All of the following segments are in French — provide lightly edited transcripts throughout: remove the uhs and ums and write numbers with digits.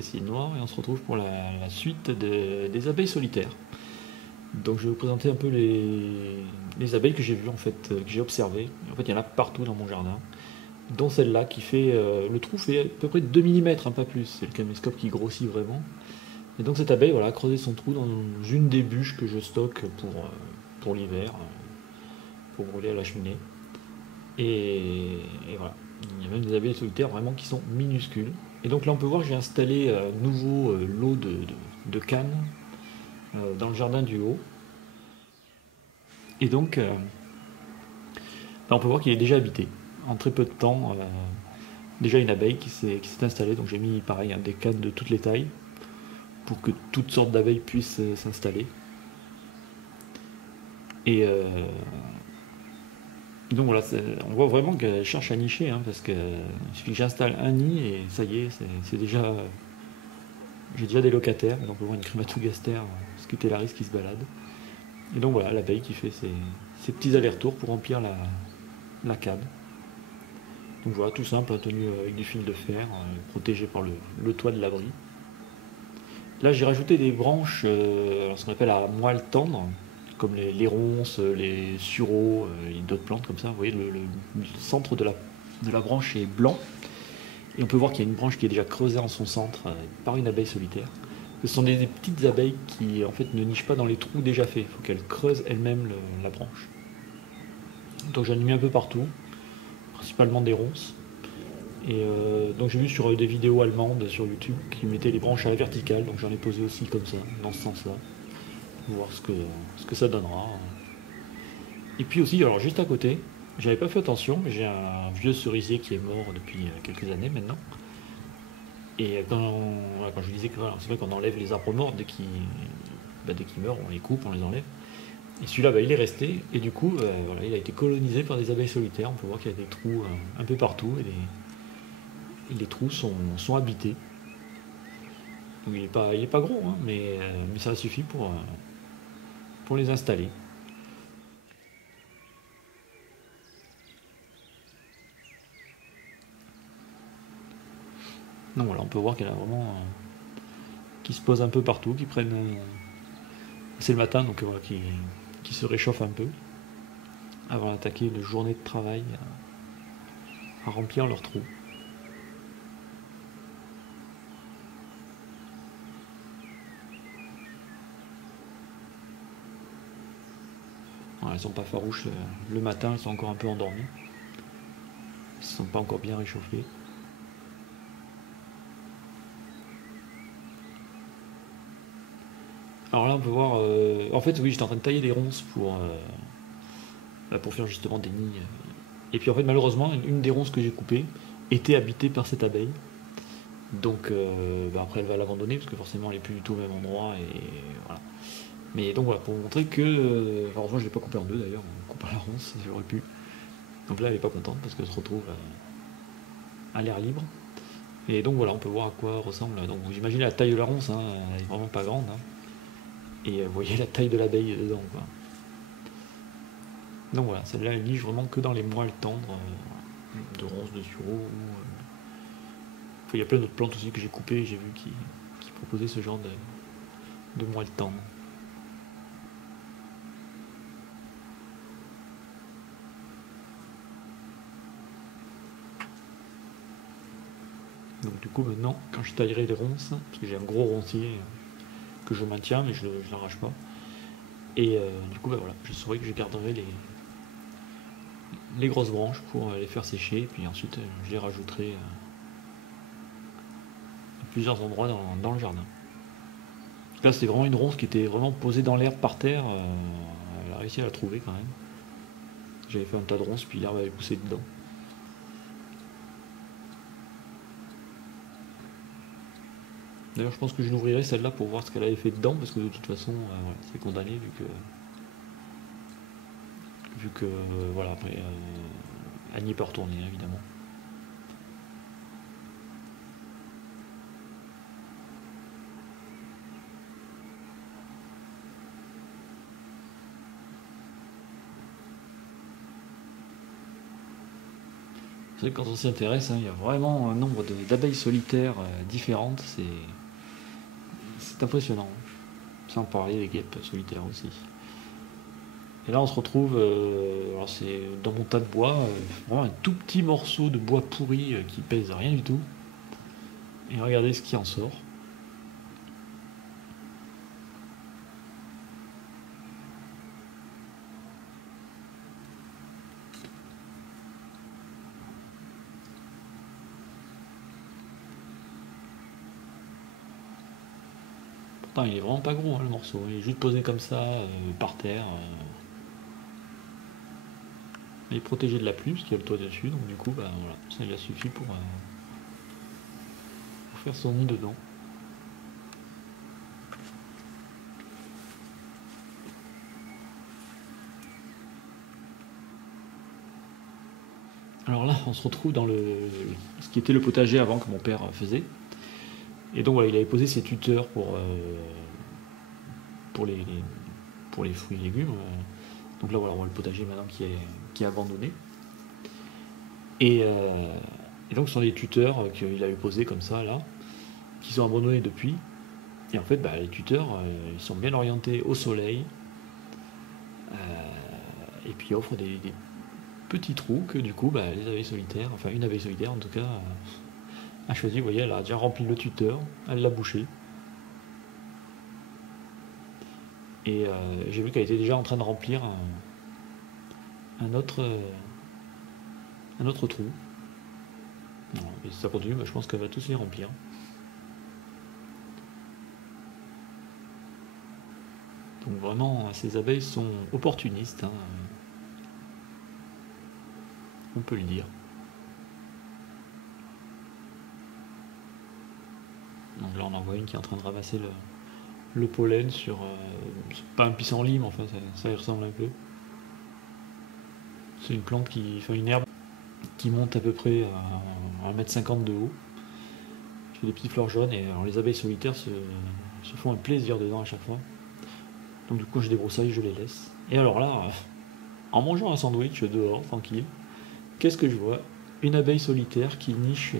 c'est Noir et on se retrouve pour la suite des abeilles solitaires. Donc je vais vous présenter un peu les abeilles que j'ai vues en fait, que j'ai observées. En fait il y en a partout dans mon jardin, dont celle-là qui fait, le trou fait à peu près 2 millimètres, hein, pas plus, c'est le caméscope qui grossit vraiment. Et donc cette abeille voilà, a creusé son trou dans une des bûches que je stocke pour l'hiver, pour brûler à la cheminée. Et voilà, il y a même des abeilles solitaires vraiment qui sont minuscules. Et donc là on peut voir que j'ai installé nouveau lot de cannes dans le jardin du haut. Et donc là, on peut voir qu'il est déjà habité. En très peu de temps, déjà une abeille qui s'est installée. Donc j'ai mis pareil, hein, des cannes de toutes les tailles pour que toutes sortes d'abeilles puissent s'installer. Et donc voilà, on voit vraiment qu'elle cherche à nicher, hein, parce qu'il suffit que j'installe un nid et ça y est, c'est déjà, j'ai déjà des locataires. Donc on peut voir une crématogaster scutellaris qui se balade. Et donc voilà, l'abeille qui fait ses petits allers-retours pour remplir la cave. Donc voilà, tout simple, tenu avec du fil de fer, protégé par le toit de l'abri. Là, j'ai rajouté des branches, ce qu'on appelle à moelle tendre, comme les ronces, les sureaux et d'autres plantes comme ça. Vous voyez, le centre de la branche est blanc. Et on peut voir qu'il y a une branche qui est déjà creusée en son centre par une abeille solitaire. Ce sont des petites abeilles qui en fait ne nichent pas dans les trous déjà faits. Il faut qu'elles creusent elles-mêmes la branche. Donc j'en ai mis un peu partout, principalement des ronces. Et donc j'ai vu sur des vidéos allemandes sur YouTube qui mettaient les branches à la verticale, donc j'en ai posé aussi comme ça, dans ce sens-là, pour voir ce que ça donnera. Et puis aussi, alors juste à côté, j'avais pas fait attention, mais j'ai un vieux cerisier qui est mort depuis quelques années maintenant. Et quand je disais que voilà, c'est vrai qu'on enlève les arbres morts dès qu'ils meurent, on les coupe, on les enlève. Et celui-là, il est resté, et du coup, voilà, il a été colonisé par des abeilles solitaires. On peut voir qu'il y a des trous un peu partout, et les trous sont habités. Donc, il est pas gros, hein, mais ça suffit pour les installer. Donc voilà, on peut voir qu'il y en a vraiment qui se posent un peu partout, qui prennent. C'est le matin, donc voilà, qui se réchauffent un peu avant d'attaquer une journée de travail à remplir leurs trous. Voilà, elles sont pas farouches le matin, elles sont encore un peu endormies. Elles ne sont pas encore bien réchauffées. Alors là, on peut voir. En fait, oui, j'étais en train de tailler des ronces pour faire justement des nids. Et puis en fait, malheureusement, une des ronces que j'ai coupées était habitée par cette abeille. Donc après, elle va l'abandonner parce que forcément, elle n'est plus du tout au même endroit. Et voilà. Mais donc voilà, pour vous montrer que. Heureusement, je ne l'ai pas coupée en deux d'ailleurs, on coupe à la ronce, si j'aurais pu. Donc là, elle n'est pas contente parce qu'elle se retrouve à l'air libre. Et donc voilà, on peut voir à quoi ressemble. Donc vous imaginez la taille de la ronce, hein, elle est vraiment pas grande. Hein. Et vous voyez la taille de l'abeille dedans, quoi. Donc voilà, celle-là elle niche vraiment que dans les moelles tendres de ronces, de sureau. Il y a plein d'autres plantes aussi que j'ai coupées, j'ai vu qui proposaient ce genre de moelles tendres. Donc du coup maintenant, quand je taillerai les ronces, parce que j'ai un gros roncier que je maintiens mais je ne l'arrache pas, et du coup voilà, je saurai que je garderai les grosses branches pour les faire sécher, et puis ensuite je les rajouterai à plusieurs endroits dans le jardin. Là c'est vraiment une ronce qui était vraiment posée dans l'herbe par terre, elle a réussi à la trouver quand même. J'avais fait un tas de ronces, puis l'herbe avait poussé dedans. D'ailleurs je pense que je l'ouvrirai celle-là pour voir ce qu'elle avait fait dedans, parce que de toute façon voilà, c'est condamné vu que voilà, après elle n'y peut retourner évidemment. C'est vrai que quand on s'y intéresse, hein, il y a vraiment un nombre d'abeilles solitaires différentes, c'est impressionnant. Sans parler des guêpes solitaires aussi. Et là on se retrouve, alors c'est dans mon tas de bois, vraiment un tout petit morceau de bois pourri qui pèse rien du tout. Et regardez ce qui en sort. Pourtant il est vraiment pas gros hein, le morceau, il est juste posé comme ça par terre. Il est protégé de la pluie parce qu'il y a le toit dessus, donc du coup bah, voilà, ça il a suffi pour faire son nid dedans. Alors là, on se retrouve dans ce qui était le potager avant que mon père faisait. Et donc voilà, il avait posé ses tuteurs pour les fruits et légumes. Donc là, voilà, on voit le potager maintenant qui est abandonné. Et donc ce sont des tuteurs qu'il avait posés comme ça, là, qui sont abandonnés depuis. Et en fait, bah, les tuteurs, ils sont bien orientés au soleil. Et puis offrent des petits trous que du coup, bah, les abeilles solitaires, enfin une abeille solitaire en tout cas, a choisi. Vous voyez, elle a déjà rempli le tuteur, elle l'a bouché. Et j'ai vu qu'elle était déjà en train de remplir un autre trou. Bon, et si ça continue, bah, je pense qu'elle va tous les remplir. Donc vraiment, ces abeilles sont opportunistes, hein, on peut le dire. Donc là, on en voit une qui est en train de ramasser le pollen sur... pas un pissenlit, mais enfin, ça y ressemble un peu. C'est une plante enfin une herbe qui monte à peu près à 1,50 m de haut. Qui fait des petites fleurs jaunes, et alors les abeilles solitaires se font un plaisir dedans à chaque fois. Donc du coup, je débroussaille, je les laisse. Et alors là, en mangeant un sandwich dehors, tranquille, qu'est-ce que je vois? Une abeille solitaire qui niche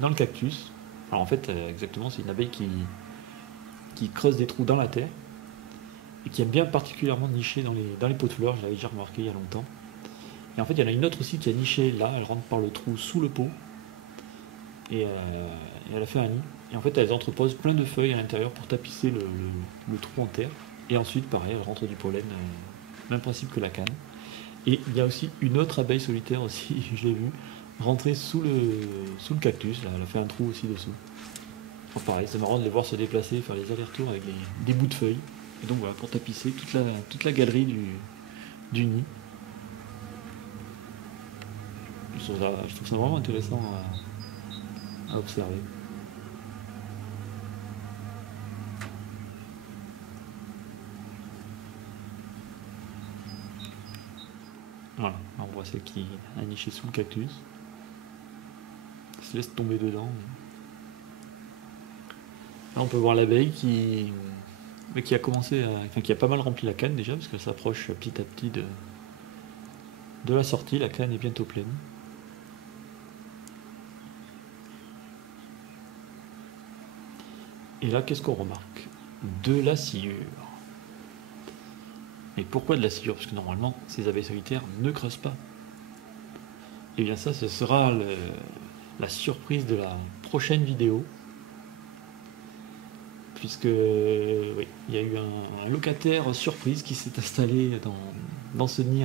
dans le cactus. Alors en fait, exactement, c'est une abeille qui creuse des trous dans la terre et qui aime bien particulièrement nicher dans les pots de fleurs. Je l'avais déjà remarqué il y a longtemps. Et en fait, il y en a une autre aussi qui a niché là. Elle rentre par le trou sous le pot et elle a fait un nid. Et en fait, elles entreposent plein de feuilles à l'intérieur pour tapisser le trou en terre. Et ensuite, pareil, elle rentre du pollen, même principe que la canne. Et il y a aussi une autre abeille solitaire aussi, je l'ai vue, rentrer sous le cactus. Là, elle a fait un trou aussi dessous. Enfin, pareil, c'est marrant de les voir se déplacer, faire les allers-retours avec des bouts de feuilles. Et donc voilà, pour tapisser toute la galerie du nid. Je trouve ça vraiment intéressant à observer. Voilà, on voit celle qui a niché sous le cactus. Elle se laisse tomber dedans. Là, on peut voir l'abeille qui a commencé enfin, qui a pas mal rempli la canne déjà, parce qu'elle s'approche petit à petit de la sortie. La canne est bientôt pleine. Et là, qu'est-ce qu'on remarque? De la sciure. Mais pourquoi de la sciure? Parce que normalement, ces abeilles solitaires ne creusent pas. Et bien ça, ce sera la surprise de la prochaine vidéo. Puisque, oui, il y a eu un locataire surprise qui s'est installé dans ce nid,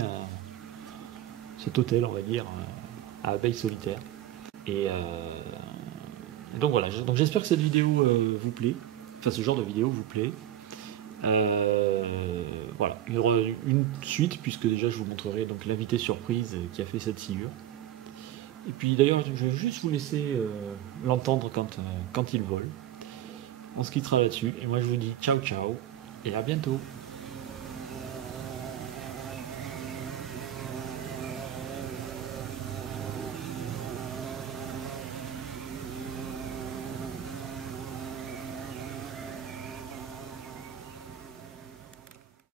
cet hôtel, on va dire, à abeilles solitaires. Et donc voilà, donc j'espère que cette vidéo vous plaît, enfin ce genre de vidéo vous plaît. Voilà, il y aura une suite puisque déjà je vous montrerai donc l'invité surprise qui a fait cette sciure. Et puis d'ailleurs je vais juste vous laisser l'entendre quand il vole. On se quittera là-dessus et moi je vous dis ciao ciao et à bientôt.